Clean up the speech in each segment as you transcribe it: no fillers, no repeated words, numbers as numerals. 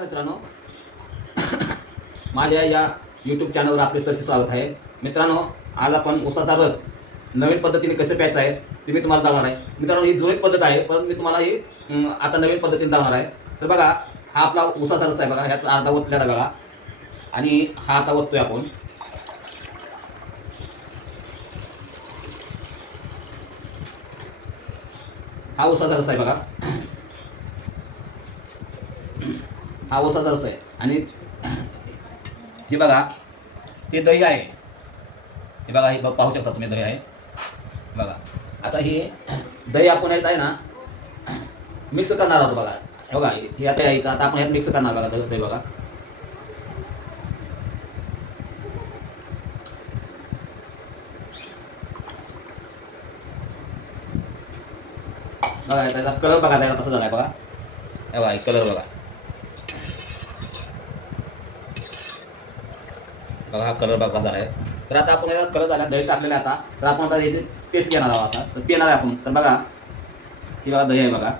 मित्रांनो, माझ्या या यूट्यूब चॅनलवर आपले सरसे स्वागत आहे. मित्रांनो, आज आपण ऊसाचा रस नवीन पद्धतीने कसे प्यायचा आहे ते मी तुम्हाला दाखवणार आहे. मित्रांनो, ही जुनीच पद्धत आहे, परंतु मी तुम्हाला ही आता नवीन पद्धतीने दाखवणार आहे. तर बघा, हा आपला ऊसाचा रस आहे. बघा, ह्यात अर्धा ओतलेला आहे बघा, आणि हा आता ओततोय आपण. हा ऊसाचा रस आहे बघा, हा ऊसाचा रस आहे. आणि हे बघा, ते दही आहे. हे बघा, हे पाहू शकता तुम्ही, दही आहे बघा. आता हे दही आपण येत आहे ना मिक्स करणार आहोत बघा. हे बघा, हे आता आहे. आता आपण यात मिक्स करणार बघा दही बघा. बघा, त्याचा कलर बघा, त्याचा कसा झाला आहे बघा. हे बघा, कलर बघा बघा, हा कलर बघा झाला आहे. तर आता आपण याचा कलर झाला, दही टाकलेला आहे. आता तर आपण आता याची टेस्ट घेणार आहोत. आता तर पिणार आहे आपण. तर बघा, ही बघा दही आहे बघा.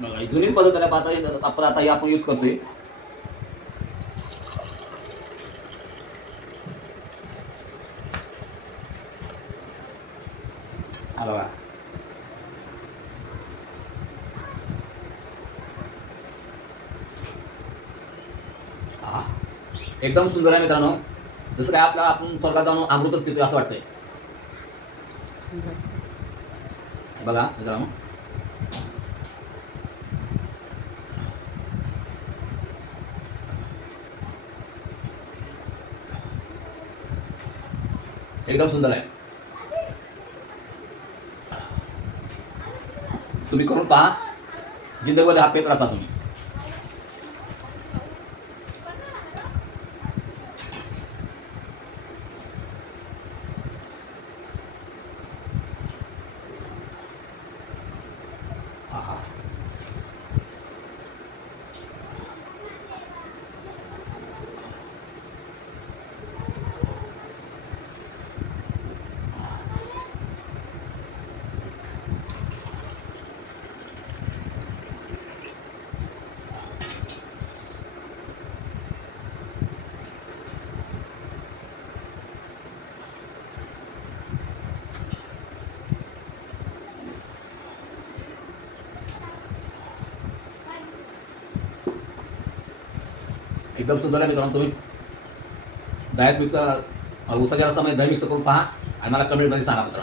बघा, ही जुनी पद्धत आहे. आता आता ही आपण यूज करतोय. हा बघा, हा एकदम सुंदर आहे मित्रांनो. जसं काय आपल्याला आपण स्वर्गात जाऊन अमृतच पितोय असं वाटतंय. बघा मित्रांनो, एकदम सुंदर आहे. तुम्ही करून पहा. जिंदगीमध्ये हा पेत राहता तुम्ही. आहा. एकदम सुंदर आहे मित्रांनो. तुम्ही दह्यात मिक्स ऊसाच्या रसामध्ये दही मिक्स करून पहा आणि मला कमेंटमध्ये सांगा मित्रांनो.